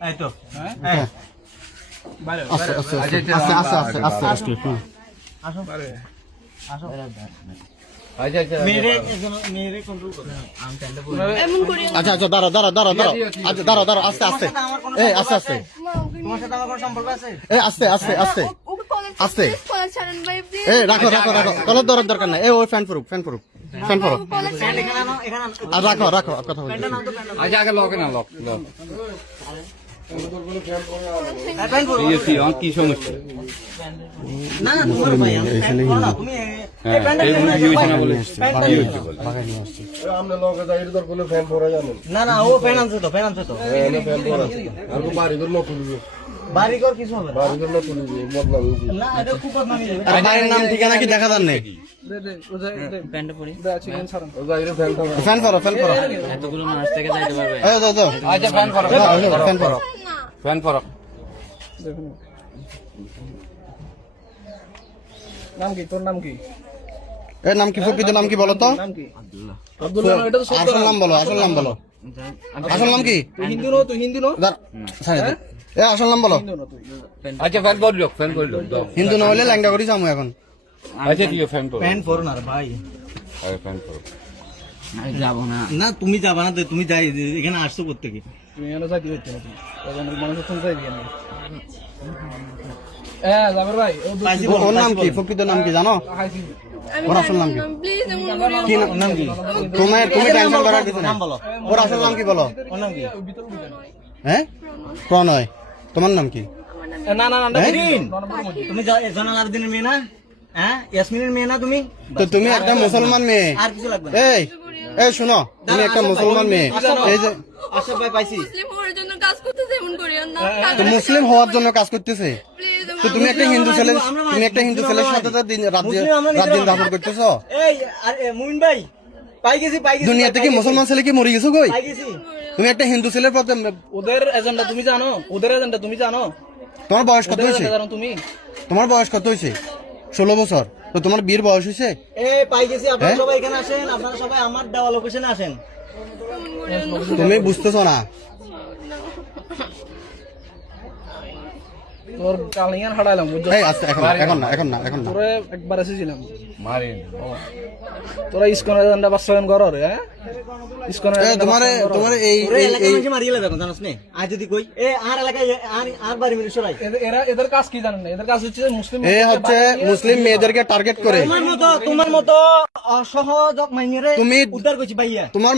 এই তো হ্যাঁ বাইরে আস্তে আস্তে আস্তে আস্তে আস্তে আস্তে আসো আসো আচ্ছা আচ্ছা মেরে কন্ট্রোল করো আমি টেন্ডার বলি এমন করি না। আচ্ছা আচ্ছা দাঁড়াও দাঁড়াও দাঁড়াও দাঁড়াও আচ্ছা দাঁড়াও দাঁড়াও আস্তে আস্তে এই আস্তে আস্তে তোমার সাথে আমার কোনো সম্পর্ক আছে এই আস্তে আস্তে আস্তে ওকে কলেজ আস্তে। কলেজ ছাড়েন ভাই প্লিজ। এই রাখো রাখো রাখো কলর দরকার দরকার নাই এই ওই ফ্যান করুক ফ্যান করুক ফ্যান করো কলেজ ছাড়েন। এখানে আনো এখানে আনো আর রাখো রাখো কথা বলছি প্যান্টটা নাও তো প্যান্টটা আচ্ছা আগে লক না লক লক কি কি সমস্যা না না তোমার ভাই আমি প্যান্ট করো না তুমি এই প্যান্টটা আমরা লগে যাই এর কোনো ফ্যান পরা জানেন না না ও ফ্যান আনছে তো ফ্যান পরা আছে আর বাড়ি ঘর নতুন বাড়ি ঘর কিছু হবে না বাড়ি ঘর নতুন বদলাম না এটা খুব বদনামি যাবে আর বাড়ির নাম ঠিকানা কি দেখা যান নাই প্যান্টটা পরি ও যাই ফ্যান থাকা ফ্যান করো ফ্যান করো এতগুলো মানুষ থেকে যাইতে পারবে এই দাও দাও আচ্ছা ফ্যান করো ফ্যান করো না। ফ্যান করো নাম কি তোর নাম কি এই নাম কি প্রকৃত নাম কি বলো তো নাম কি আব্দুল্লাহ না, এটা তো সত্য আসল নাম বলো আসল নাম বলো আসল নাম কি তুই হিন্দু নো তুই হিন্দু নো ছাড়ে দে এ আসল নাম বলো হিন্দু নো তুই আচ্ছা ফ্যান করলো ফ্যান করলো দাও হিন্দু না হলে ল্যাংড়া করি যাবো এখন আচ্ছা ঠিক আছে ফ্যান করো প্যান্ট পরো না রে ভাই আরে ফ্যান করো যাব না না তুমি যাবা না তো তুমি যাই এখানে আসছো প্রত্যেকে তুই এনে যাইতে হইতে না তুই তখন মানুষ তো যাই দিয়ে না জাবের ভাই ও পাইছি ওর নাম কি প্রকৃত নাম কি জানো হাইছি আমি ওর আসল নাম কি? প্লিজ এমন করিও কি না। নাম কি তুমি টেনশন করার কিছু নাম নাই বলো ওর আসল নাম কি বলো ওর নাম কি হ্যাঁ প্রণয় তোমার নাম কি না না না হ্যাঁ? তুমি জানাল আরদিনের মেয়ে না হ্যাঁ ইয়াসমিনের মেয়ে না তুমি তো তুমি একটা মুসলমান মেয়ে আর কিছু লাগবে না এই এই শোনো তুমি একটা মুসলমান মেয়ে এই যে আশরাফ ভাই পাইছি মুসলিম হওয়ার জন্য কাজ করতেছে এমন করিও না। তো মুসলিম হওয়ার জন্য কাজ করতেছে প্লিজ তো তুমি একটা হিন্দু ছেলে তুমি একটা হিন্দু ছেলের সাথে তো রাত দিন রাত করতেছো এই আর মুমিন ভাই পাই গেছি দুনিয়া থেকে মুসলমান ছেলে কি মরে গেছো কই পাই গেছি তুমি একটা হিন্দু ছেলের পথে ওদের এজেন্ডা তুমি জানো ওদের এজেন্ডা তুমি জানো তোমার বয়স কত ওদের হয়েছে এজেন্ডা জানো তুমি তোমার বয়স কত হয়েছে 16 বছর তো তোমার বিয়ের বয়স হয়েছে এই পাই গেছি আপনারা সবাই এখানে আসেন আপনারা সবাই আমার দেওয়া লোকেশনে আসেন এমন করিও না। তুমি বুঝতেছো না তোর কালিয়ান হারাইলাম বুঝছো এই আচ্ছা এখন এখন না এখন না এখন না তোরে একবার এসেছিলাম মারি তোরা ইসকনের এজেন্ডা বাস্তবায়ন করো রে হ্যাঁ ইসকনের এই তোমার তোমার এই ওরে এই এলাকার মানুষ মারিয়ে লাগবে জানাস নে আজ যদি কই এ আর এলাকায় আর বাড়ি মিলে সরাই এদের কাজ কি জানেন না এদের কাজ হচ্ছে মুসলিম এই হচ্ছে মুসলিম মেয়েদেরকে টার্গেট করে তোমার মতো অসহযোগ মাইনেরে তুমি উদ্ধার করছি ভাইয়া তোমার